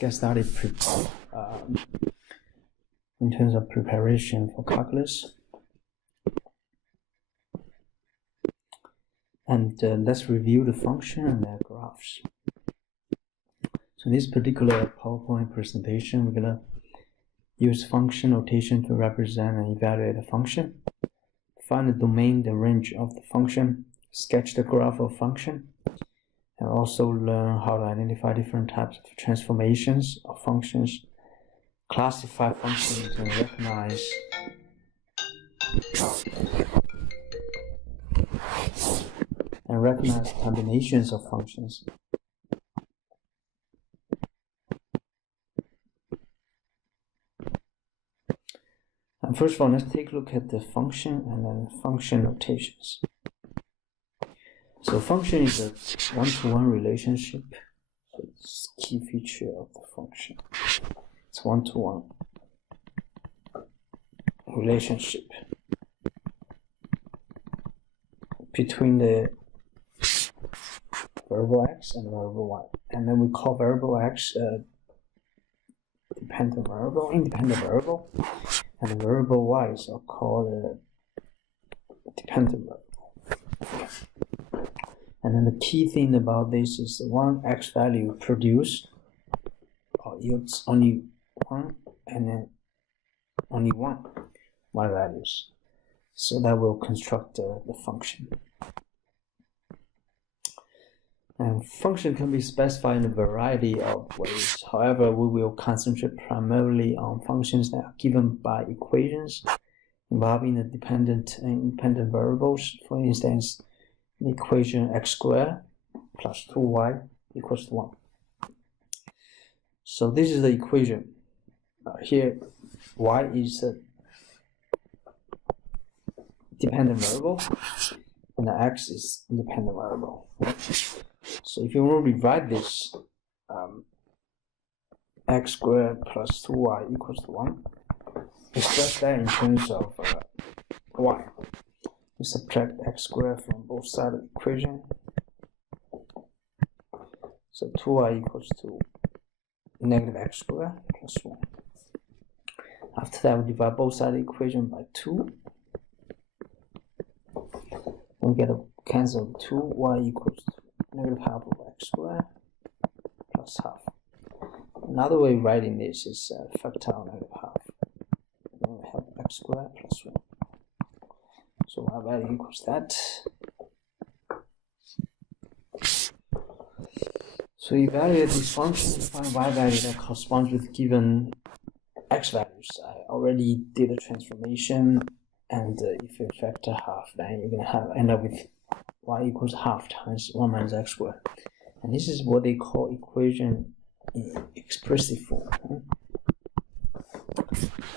get started in terms of preparation for calculus. And let's review the function and their graphs. So in this particular PowerPoint presentation, we're going to use function notation to represent and evaluate a function, find the domain, the range of the function, sketch the graph of function, and also learn how to identify different types of transformations of functions, classify functions, and recognize combinations of functions. And first of all, let's take a look at the function and then function notations. So function is a one-to-one relationship. So it's a key feature of the function. It's one-to-one relationship between the variable x and variable y. And then we call variable x a dependent variable, independent variable, and the variable y is called a dependent variable. And then the key thing about this is the one x value produced or yields only one, and then only one y values. So that will construct the function. And function can be specified in a variety of ways. However, we will concentrate primarily on functions that are given by equations involving the dependent and independent variables. For instance, the equation x squared plus 2y equals to 1. So this is the equation. Here, y is a dependent variable, and the x is independent variable. So if you want to rewrite this, x squared plus 2y equals to 1, express that in terms of y. We subtract x squared from both sides of the equation. So 2y equals to negative x squared plus 1. After that, we divide both sides of the equation by 2. We get a cancel 2, y equals to negative half of x squared plus half. Another way of writing this is factorial negative half. Then we have x squared plus 1. So y value equals that. So evaluate this function to find y value that corresponds with given x values. I already did a transformation, and if you factor half, then you're gonna end up with y equals half times 1 minus x squared. And this is what they call equation in expressive form.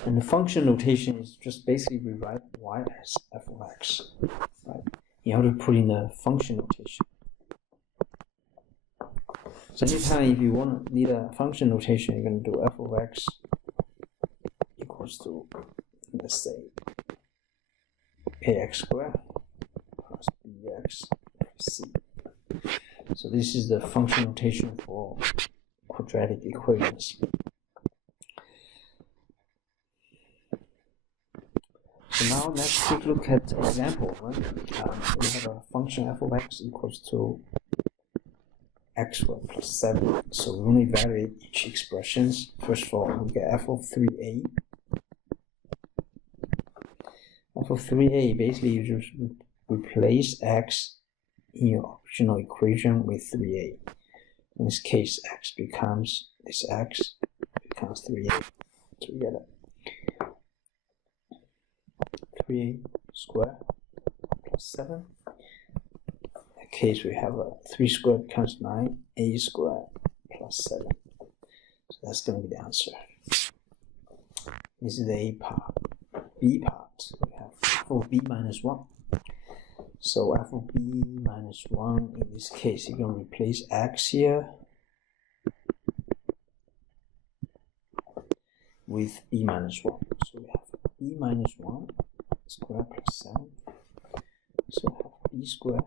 And the function notation is just basically rewrite y as f of x, right? You have to put in the function notation. So anytime if you need a function notation, you're going to do f of x equals to, let's say, ax squared plus bx plus c. So this is the function notation for quadratic equations. So now let's take a look at an example. Right? We have a function f of x equals to x squared plus 7. So we want to evaluate each expressions. First of all, we get f of 3a. F of 3a, basically you just replace x in your original equation with 3a. In this case, x becomes 3a. So we get a 3a squared plus 7. In that case, we have a 3 squared becomes 9, a squared plus 7. So that's going to be the answer. This is the a part. B part, we have f of b minus 1. So f of b minus 1, in this case, you're going to replace x here with b minus 1. So we have b minus 1 squared plus 7. So we have b squared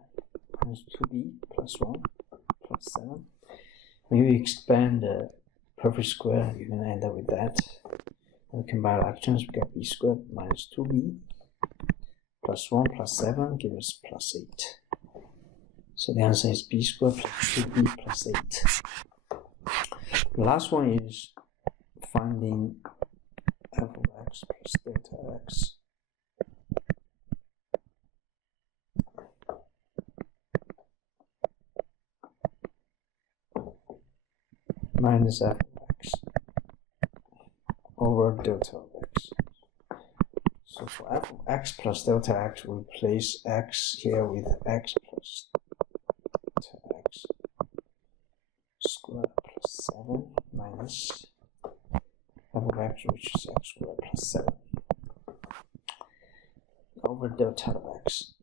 minus 2b plus 1 plus 7. When you expand the perfect square, you're going to end up with that. And we can bilaterals, we got b squared minus 2b plus 1 plus 7 gives us plus 8. So the answer is b squared plus 2b plus 8. The last one is finding f of x plus delta x minus f of x over delta of x. So for f of x plus delta x, we replace x here with x plus delta x squared plus 7 minus f of x, which is x squared plus 7 over delta of x.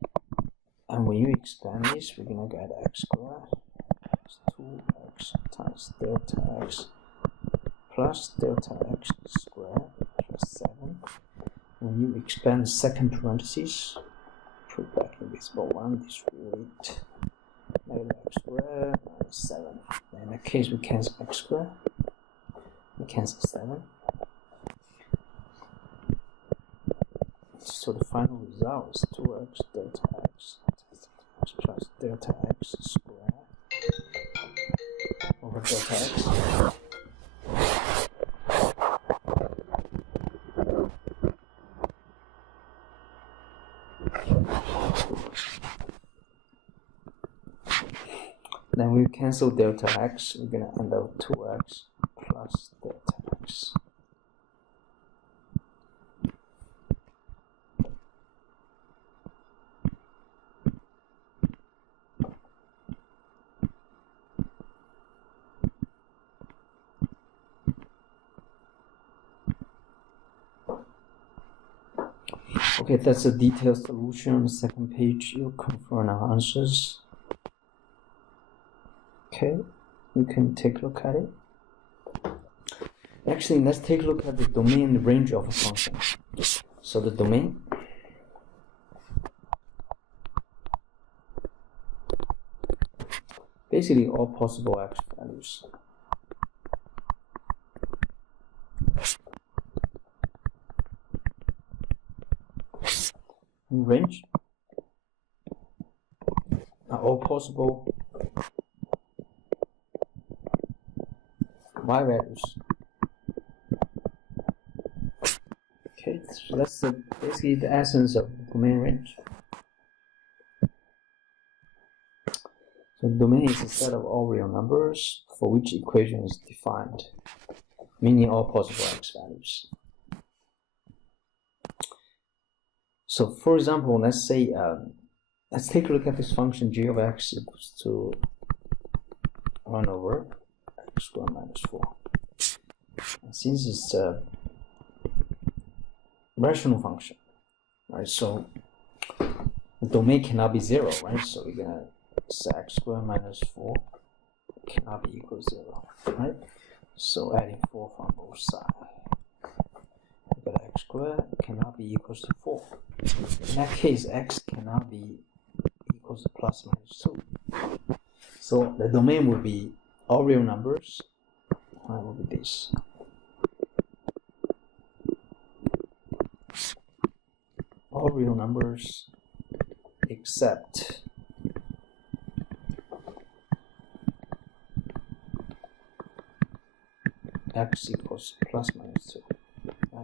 And when you expand this, we're going to get x squared plus 2x times delta x plus delta x squared plus 7. When you expand the second parentheses, put back invisible 1, distribute negative x squared minus 7. In that case, we cancel x squared, we cancel 7. So the final result is 2x delta x plus delta x squared over delta x. Then we cancel delta x, we're going to end up 2x plus delta x. Okay, that's a detailed solution on the second page. You confirm our answers. Okay, you can take a look at it. Actually, let's take a look at the domain and range of a function. So the domain basically all possible x values. And range are all possible y values. Okay, so that's basically the essence of domain range. So domain is a set of all real numbers for which equation is defined, meaning all possible x values. So for example, let's say let's take a look at this function g of x equals to 1 over x squared minus 4. And since it's a rational function, right? So the domain cannot be 0, right? So we're gonna say x squared minus 4 cannot be equal to 0, right? So adding 4 from both sides, we got x squared cannot be equal to 4. In that case, x cannot be equal to plus minus 2. So the domain will be all real numbers. What will be this? All real numbers except x equals plus minus 2.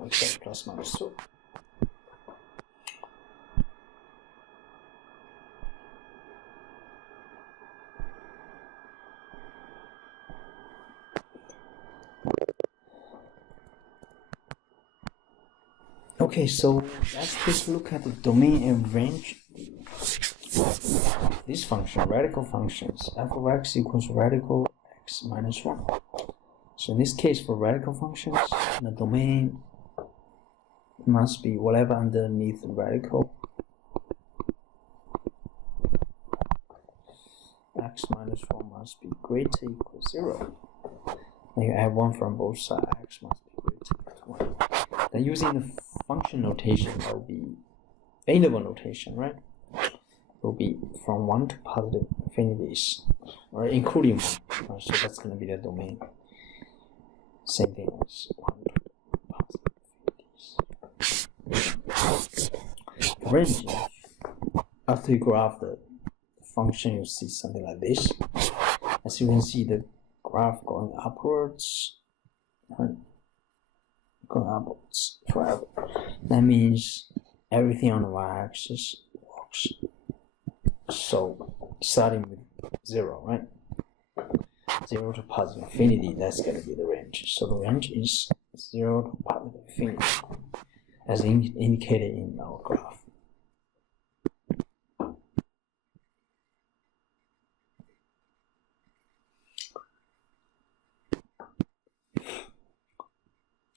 Except plus minus 2. Okay, so let's take a look at the domain and range. This function, radical functions, f of x equals radical x minus 1. So in this case, for radical functions, the domain must be whatever underneath the radical. X minus 1 must be greater or equal to 0. And you add 1 from both sides, x must be greater or equal to 1. Then using the function notation, that will be interval notation, right? It will be from 1 to positive infinities, or including 1. So that's going to be the domain. same thing as 1 to range. After you graph the function, you see something like this. As you can see, the graph going upwards, right? Going upwards forever. That means everything on the y-axis works. So starting with 0, right? 0 to positive infinity, that's going to be the range. So the range is 0 to positive infinity, as indicated in our graph.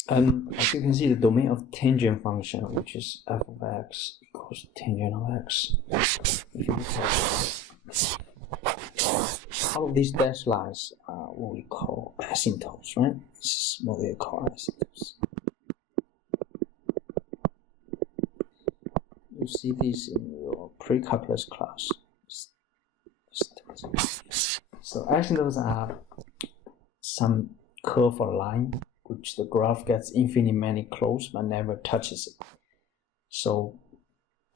As you can see, the domain of tangent function, which is f of x equals to tangent of x. If you look at all of these dashed lines are what we call asymptotes, right? This is what they call asymptotes. You see this in your pre-calculus class. So asymptotes are some curve or line which the graph gets infinitely close but never touches it. So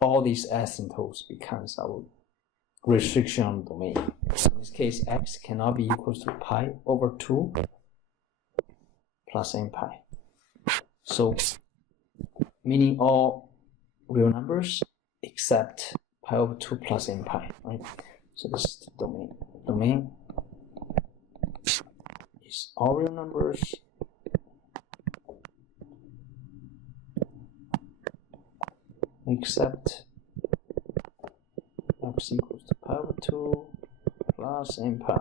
all these asymptotes becomes our restriction on the domain. In this case, x cannot be equal to pi over 2 plus n pi. So meaning all real numbers except pi over 2 plus n pi, right? So this is the domain. The domain is all real numbers except x equals to pi over 2 plus n pi.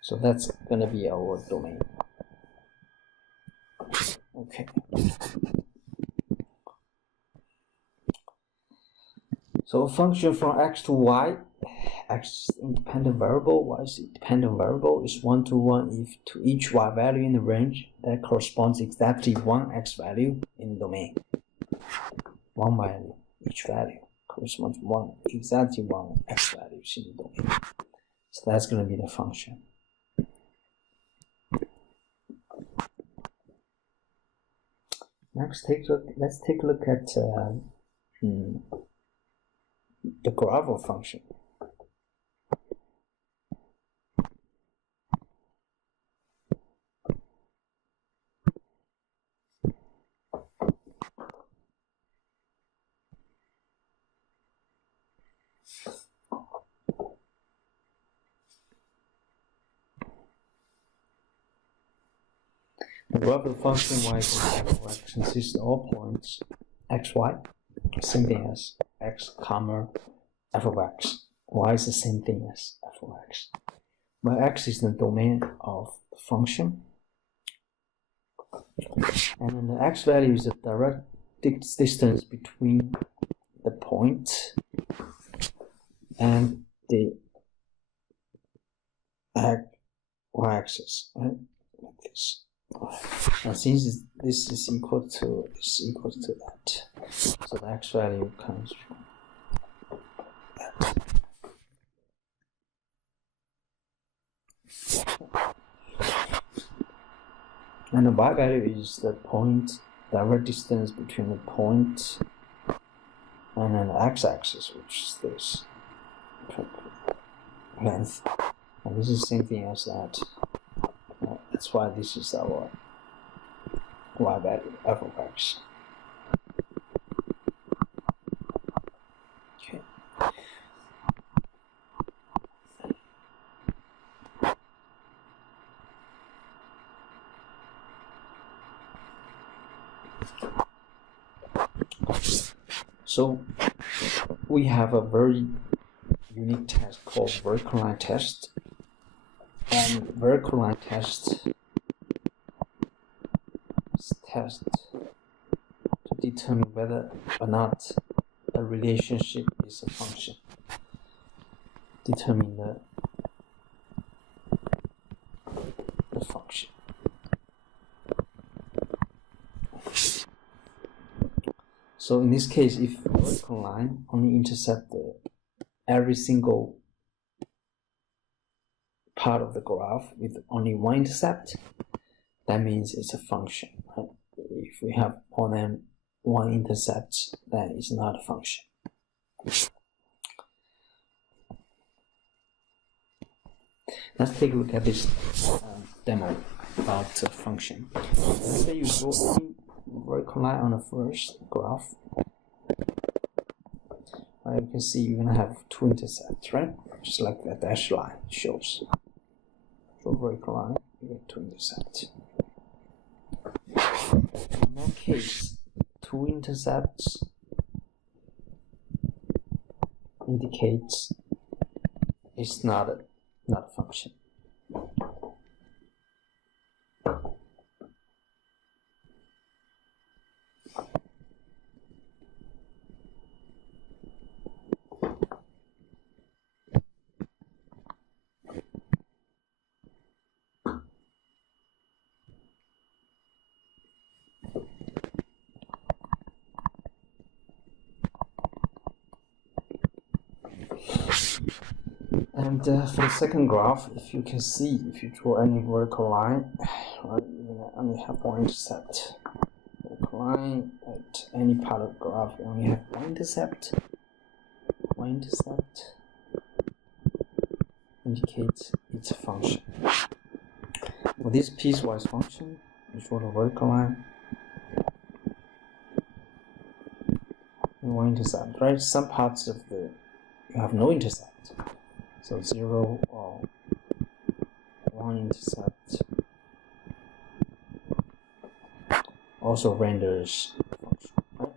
So that's going to be our domain. Okay. So a function from x to y, x is independent variable, y is dependent variable, is 1 to 1 if to each y value in the range that corresponds exactly one x value in the domain. One value, each value corresponds to one, exactly one x values in the domain. So that's going to be the function. Next, let's take a look at the graph of function. The graph of function y equals f of x consists of all points xy, same thing as x comma f of x. Y is the same thing as f of x. Where x is the domain of the function, and then the x value is the direct distance between the point and the y-axis, right? Like this. And since this is equal to that, so the x value comes from that. And the y value is the point, direct distance between the point and then the x-axis, which is this length. And this is the same thing as that. That's why this is our y value, f of x. Okay. So we have a very unique test called vertical line test. And vertical line test is test to determine whether or not a relationship is a function. Determine the function. So in this case, if the vertical line only intercepts every single part of the graph with only one intercept, that means it's a function. Right? If we have more than one intercept, then it's not a function. Let's take a look at this demo about the function. Let's say you draw a vertical line on the first graph. Right, you can see you're going to have two intercepts, right? Just like the dashed line shows. Draw a vertical line, you get two intercepts. In that case, two intercepts indicates it's not a function. And for the second graph, if you can see, if you draw any vertical line, right, you're going to only have one intercept. Vertical line at any part of the graph, you only have one intercept. One intercept indicates it's a function. For this piecewise function, you draw the vertical line and one intercept, right? Some parts of you have no intercept. So 0 or 1 intercept also renders a function. Right?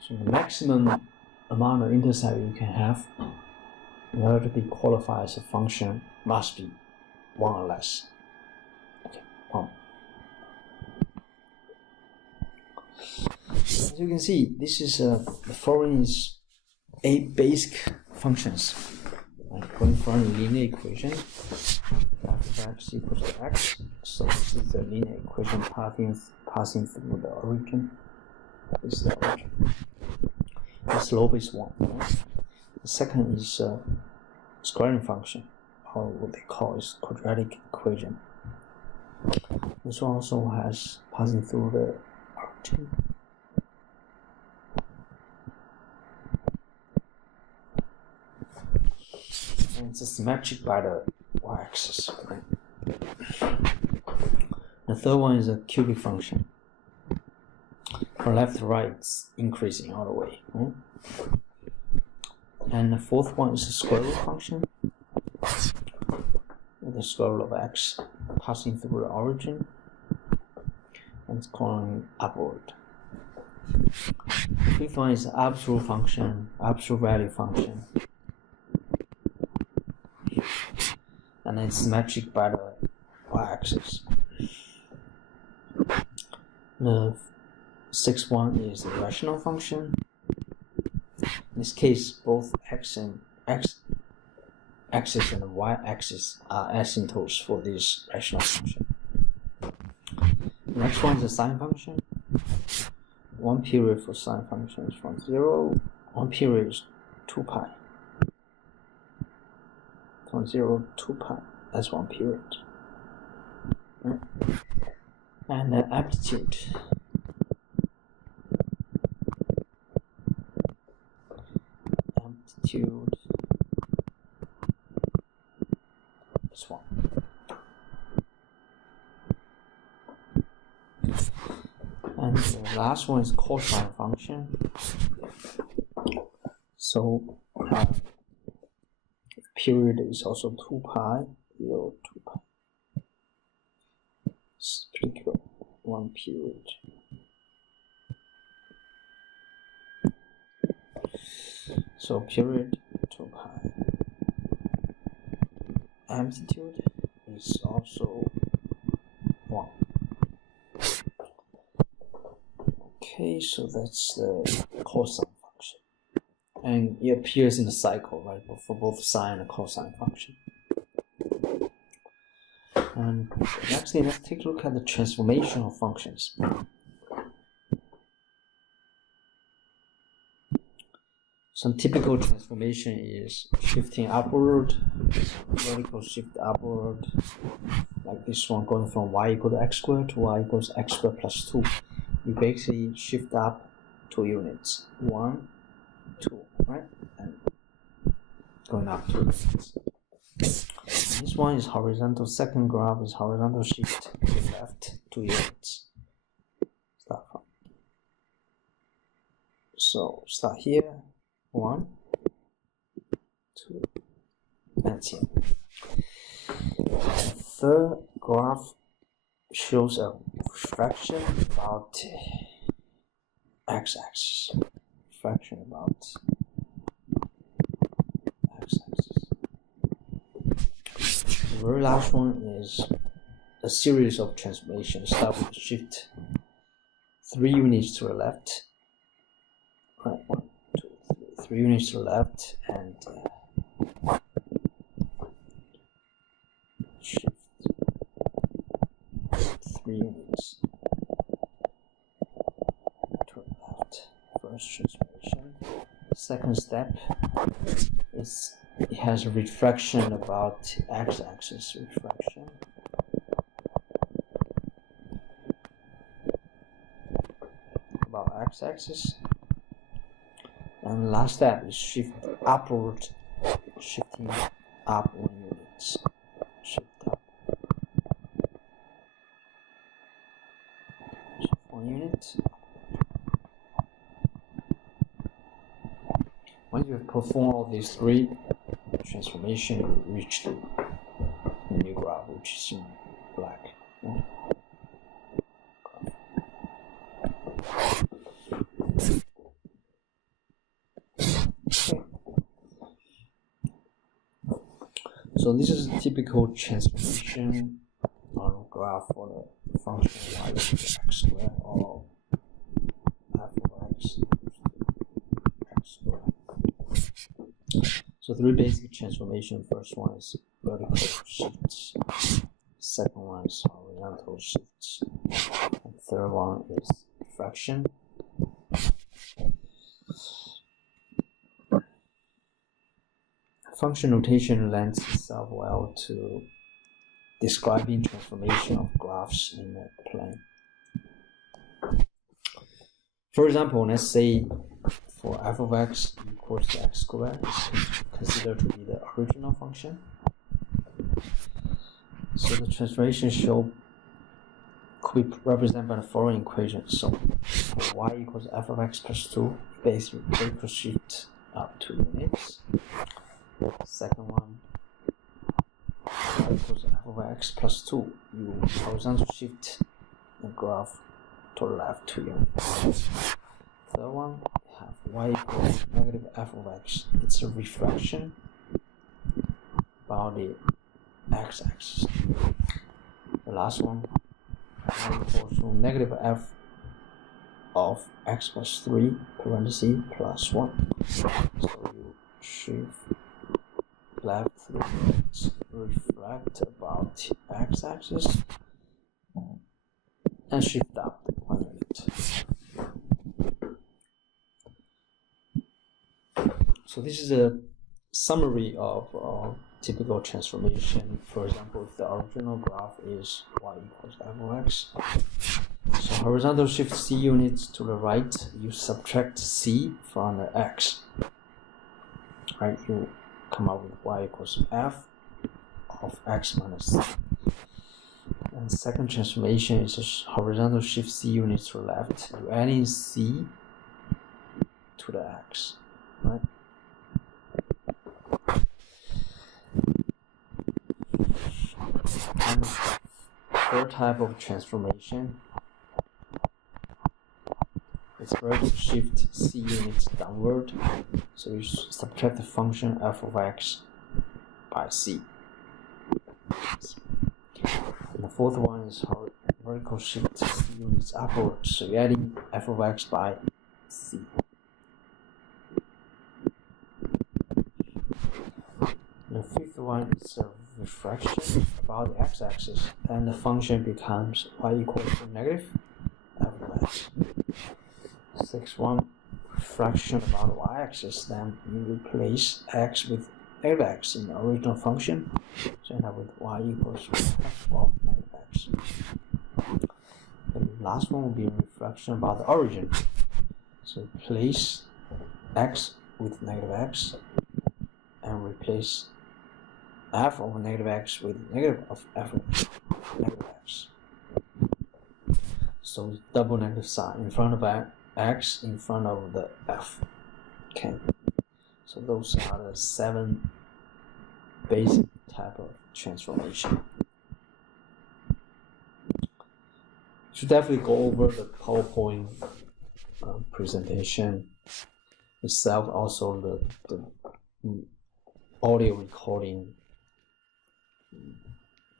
So the maximum amount of intercept you can have in order to be qualified as a function must be 1 or less. Okay, 1. As you can see, this is the following is 8 basic functions. Going from a linear equation, f of x equals to x. So this is the linear equation passing through the origin. This is the origin. The slope is 1. Right? The second is squaring function, or what they call is quadratic equation. This one also has passing through the origin. And it's symmetric by the y-axis. Right? The third one is a cubic function. From left to right, it's increasing all the way. Right? And the fourth one is a square root function. The square root of x passing through the origin, and it's going upward. The fifth one is absolute function, absolute value function. And it's symmetric by the y-axis. The sixth one is the rational function. In this case, both x axis and the y-axis are asymptotes for this rational function. The next one is the sine function. One period for sine function is from 0. One period is 2 pi. From 0 to 2 pi, that's one period. Right? And the amplitude. Amplitude is 1. And the last one is cosine function. So period is also 2 pi, 0, 2 pi. It's pretty cool. One period. So period 2 pi. Amplitude is also 1. Okay, so that's the cosine function. And it appears in the cycle, right, for both sine and cosine function. And next thing, let's take a look at the transformational functions. Some typical transformation is shifting upward, vertical shift upward, like this one going from y equal to x squared to y equals x squared plus 2. You basically shift up 2 units, 1, 2, right? And going up 2 units. This one is horizontal, second graph is horizontal shift to the left 2 units. Start from. So start here. 1, 2, and here. The third graph shows a refraction about x-axis. Refraction about x-axis. The very last one is a series of transformations. Start with shift 3 units to the left. Right, 1, 2, 3 units to the left, and shift 3 units to the left. First transformation. Second step is it has a refraction about x-axis refraction. About x-axis. And last step is shift upward, shifting up 1 unit. Shift up. Shift 1 unit. Once you have performed all these 3 transformations, you reach the new graph, which is in black. So this is a typical transformation on a graph for the function y equals x squared or f of x squared. So 3 basic transformations. First one is vertical shifts. Second one is horizontal shifts. And third one is refraction. Function notation lends itself well to describing transformation of graphs in a plane. For example, let's say for f of x equals to x squared is considered to be the original function. So the transformation could be represented by the following equation. So for y equals f of x plus 2, basically vertical shift up 2 units. Second one, y equals f of x plus 2. You horizontal shift the graph to the left 2 units. Third one, we have y equals negative f of x. It's a refraction about the x-axis. The last one, y equals to negative f of x plus 3 parentheses plus 1. So you shift left refract about x-axis and shift up 1 unit. So this is a summary of typical transformation. For example, if the original graph is y equals f of x, so horizontal shift c units to the right, you subtract c from the x. Right, you come up with y equals f of x minus c. And second transformation is a horizontal shift c units to the left. You add in c to the x, right? And the third type of transformation is vertical shift c units downward. So you subtract the function f of x by c. And the fourth one is vertical shift c units upward. So you're adding f of x by c. The fifth one is a refraction about the x-axis, and the function becomes y equals to negative f of x. Sixth one, refraction about the y-axis, then you replace x with negative x in the original function. So you end up with y equals f of negative x. The last one will be refraction about the origin. So replace x with negative x and replace f over negative x with negative of f of negative x. So double negative sign in front of x, in front of the f. Okay. So those are the 7 basic type of transformation. Should definitely go over the PowerPoint presentation itself, also the audio recording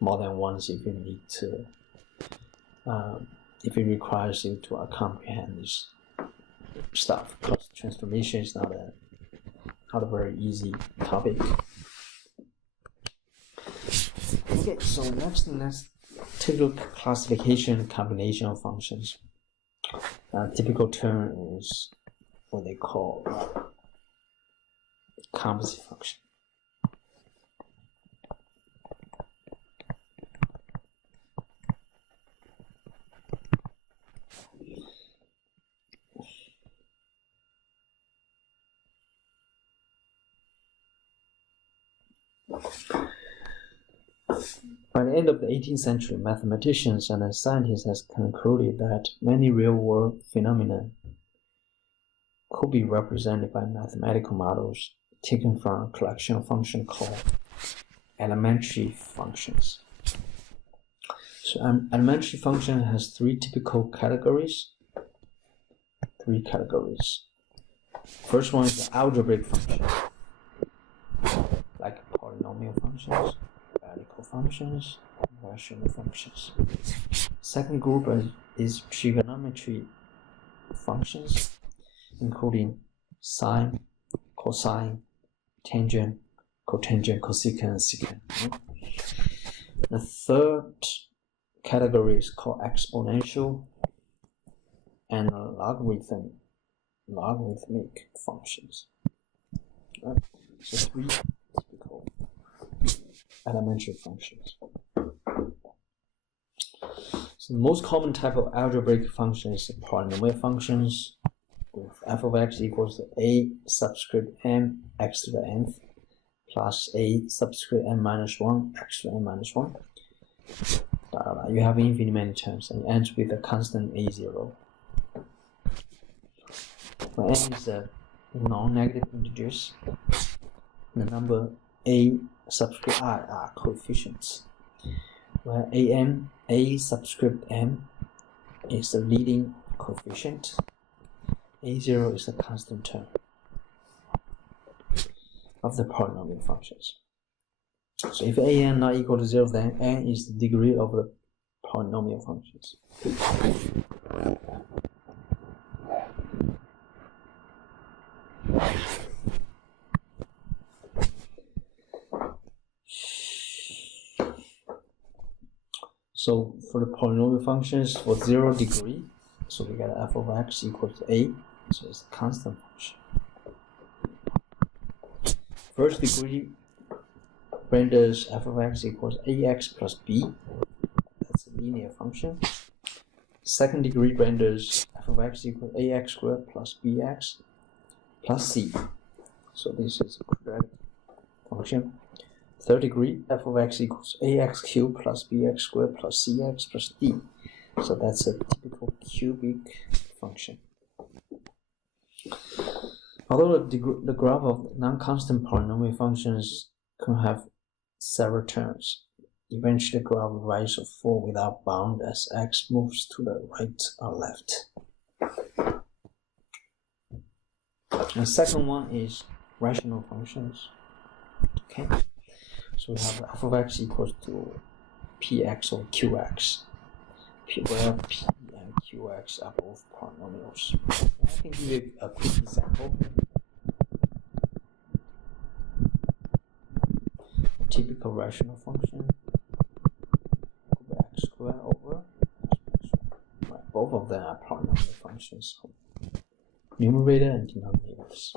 more than once if you need to, if it requires you to comprehend this stuff, because transformation is not a very easy topic. Okay, so let's take a look at classification combination of functions. Typical term is what they call composite function. By the end of the 18th century, mathematicians and scientists have concluded that many real-world phenomena could be represented by mathematical models taken from a collection of functions called elementary functions. So an elementary function has 3 typical categories. 3 categories. First one is the algebraic function, like polynomial functions, radical functions, and rational functions. Second group is trigonometry functions, including sine, cosine, tangent, cotangent, cosecant, and secant. The third category is called exponential and logarithmic functions. Right? So 3 typical elementary functions. So the most common type of algebraic function is the polynomial functions, with f of x equals to a subscript m x to the nth plus a subscript n minus 1 x to n minus 1. You have infinitely many terms and it ends with a constant a0. When n is a non-negative integers, the number a subscript I are coefficients, where a subscript m is the leading coefficient, a0 is the constant term of the polynomial functions. So if an not equal to 0, then n is the degree of the polynomial functions. So for the polynomial functions for 0 degree, so we get f of x equals to a, so it's a constant function. First degree renders f of x equals ax plus b, that's a linear function. Second degree renders f of x equals ax squared plus bx plus c, so this is a quadratic function. Third degree, f of x equals ax cubed plus bx squared plus cx plus d, so that's a typical cubic function. Although the graph of non-constant polynomial functions can have several terms, eventually the graph will rise to 4 without bound as x moves to the right or left. The second one is rational functions. Okay, so we have f of x equals to px or qx, where p and qx are both polynomials. I can give you a quick example. A typical rational function, x squared over x plus 1. Right, both of them are polynomial functions. numerator and denominators.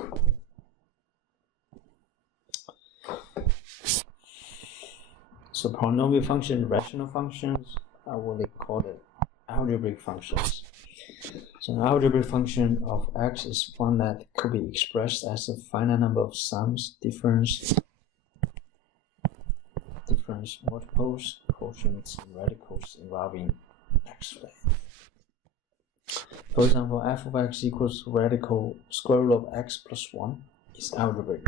So polynomial function, rational functions are what they call the algebraic functions. So an algebraic function of x is one that could be expressed as a finite number of sums, difference, multiples, quotients, and radicals involving x length. For example, f of x equals radical square root of x plus 1 is algebraic.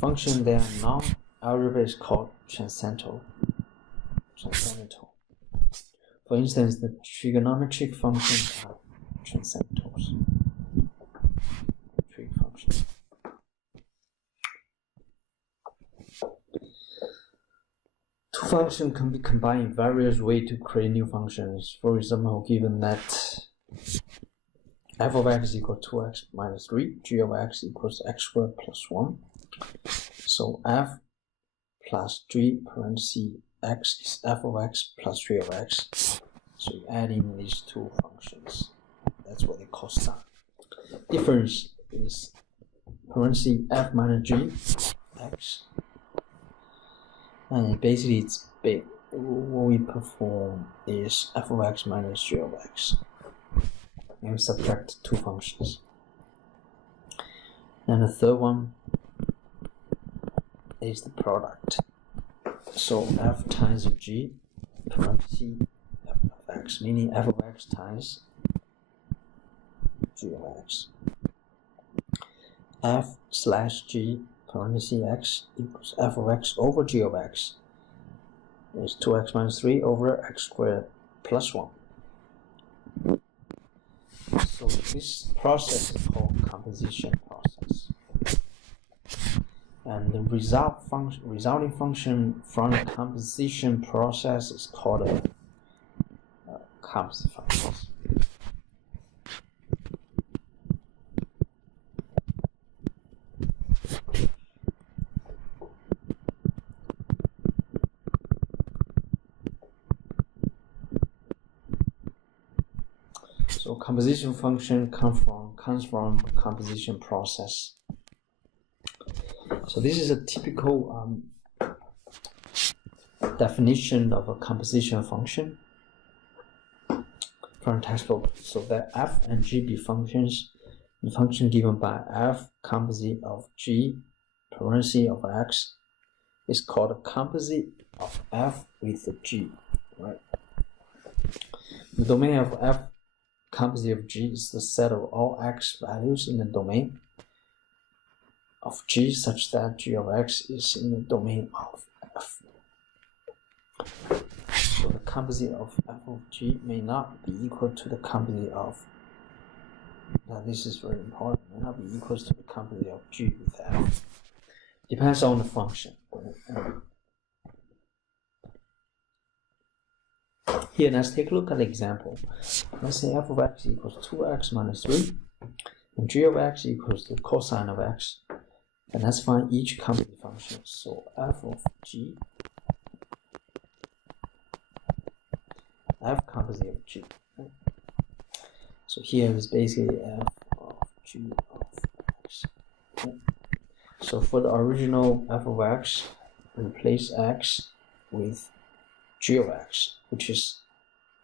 Function that are non-algebraic is called transcendental. For instance, the trigonometric functions are transcendentals. Trig functions. Two functions can be combined in various ways to create new functions. For example, given that f of x equals 2x minus 3, g of x equals x squared plus 1. So f plus g parentheses x is f of x plus 3 of x. So you add in these two functions. That's what they call sum. Difference is parentheses f minus g x. And basically it's big. What we perform is f of x minus g of x. And we subtract two functions. And the third one is the product. So f times g parentheses f of x, meaning f of x times g of x. F slash g parentheses x equals f of x over g of x is 2x minus 3 over x squared plus 1. So this process is called composition process. And the resulting function from the composition process is called a composite function. So composition function comes from composition process. So this is a typical definition of a composition function from a textbook. So that f and g be functions, the function given by f composite of g parentheses of x is called a composite of f with the g, right? The domain of f composite of g is the set of all x values in the domain of g such that g of x is in the domain of f. So the composite of f of g may not be equal to the composite of, now this is very important, may not be equal to the composite of g with f. Depends on the function. Here, let's take a look at the example. Let's say f of x equals 2x minus 3, and g of x equals the cosine of x. And let's find each composite function. So f of g, f composite of g. So here is basically f of g of x. So for the original f of x, replace x with g of x, which is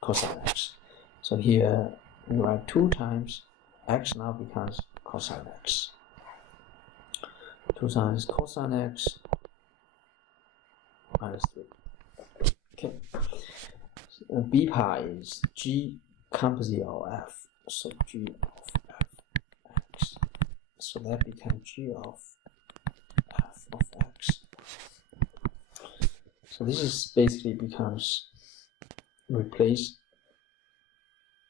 cosine x. So here we write 2 times x now becomes cosine x. 2 times cosine x minus 3. Okay. So b part is g composite of f. So g of f x. So that becomes g of f of x. So this is basically becomes replace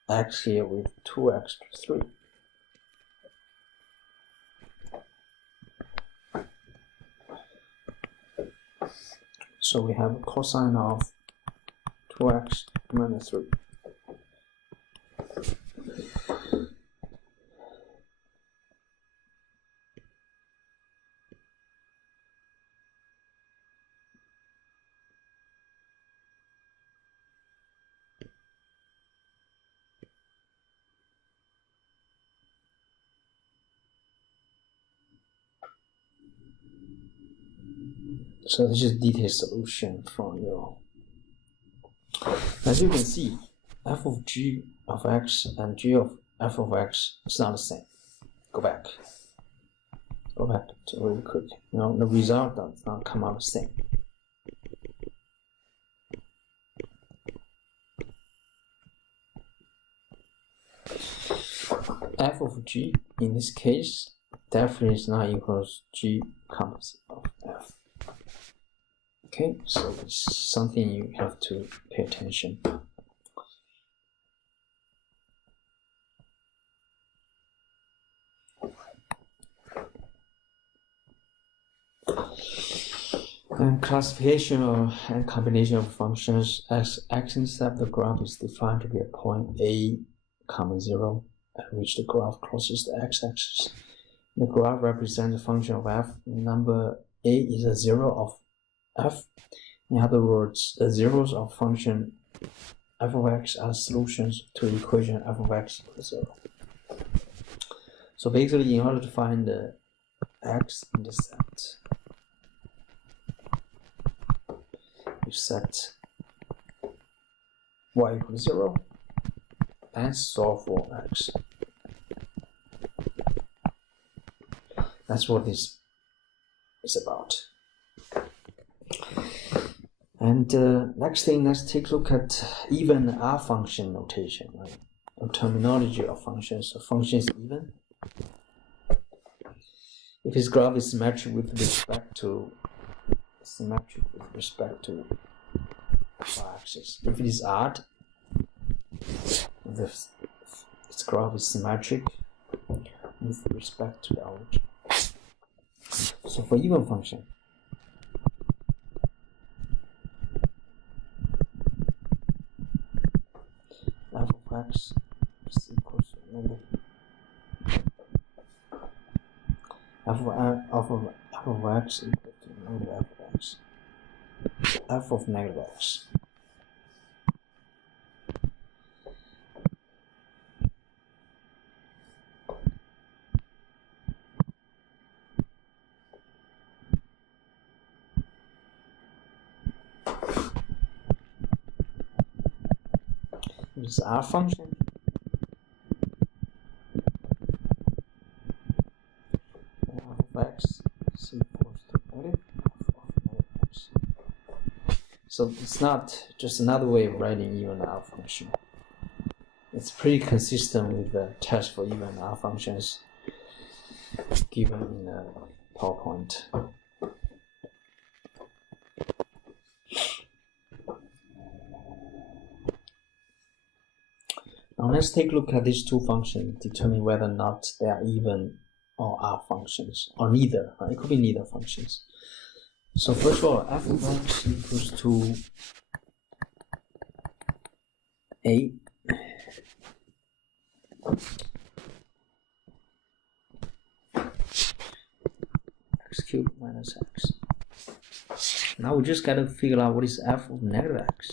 x here with 2x plus 3. So we have cosine of 2x minus 3. So this is detailed solution from your. As you can see, f of g of x and g of f of x is not the same. Go back to really quick. The result does not come out the same. F of g in this case definitely is not equals g composite of f. Okay, so it's something you have to pay attention. And classification and combination of functions as x-intercept the graph is defined to be a point A, 0, at which the graph crosses the x-axis. The graph represents a function of f. Number A is a zero of f. In other words, the zeros of function f of x are solutions to the equation f of x equals 0. So basically, in order to find the x-intercept, you set y equals 0 and solve for x. That's what this is about. And next thing, let's take a look at even R function notation, right? The terminology of functions. So function is even if its graph is symmetric with respect to y-axis. If it is odd, its graph is symmetric with respect to the origin. So for even function, f of x is equal to negative f of x equal to negative f of x. F of negative x. This is R function. F of x is equal to negative f of negative x. So it's not just another way of writing even R function. It's pretty consistent with the test for even R functions given in the PowerPoint. Now let's take a look at these two functions, determine whether or not they are even or R functions, or neither. Right? It could be neither functions. So first of all, f of x equals to a x cubed minus x. Now we just gotta figure out what is f of negative x.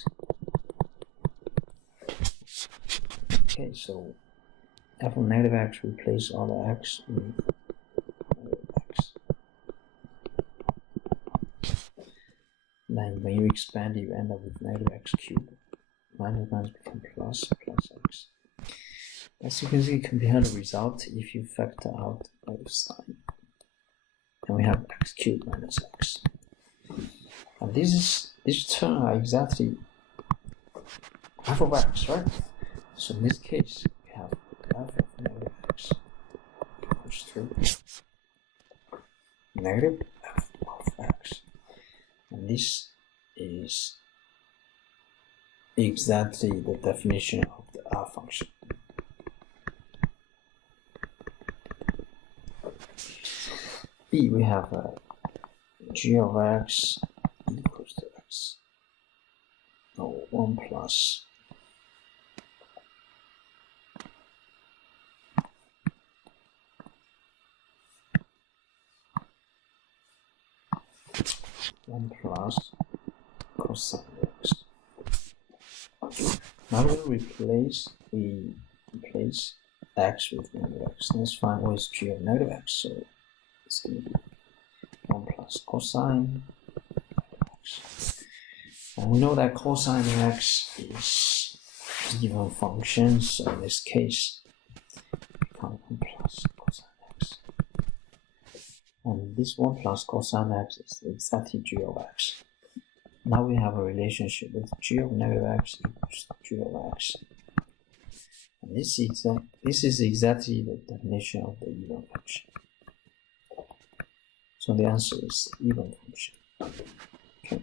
Okay, so f of negative x, replace all the x with negative x. Then when you expand it, you end up with negative x cubed. Minus become plus x. As you can see, compare the result if you factor out both sides. And we have x cubed minus x. And these terms are exactly f of x, right? So in this case, we have f of negative x equals to negative f of x. And this is exactly the definition of the R function. B, we have g of x equals to x. No, 1 plus cosine x. Now we replace x with negative x. Let's find what is g of negative x. So it's going to be 1 plus plus cosine x. And we know that cosine x is even function, so in this case, become 1 plus cosine x. And this 1 plus cosine x is exactly g of x. Now we have a relationship with g of negative x equals g of x. And this is exactly the definition of the even function. So the answer is even function. Okay.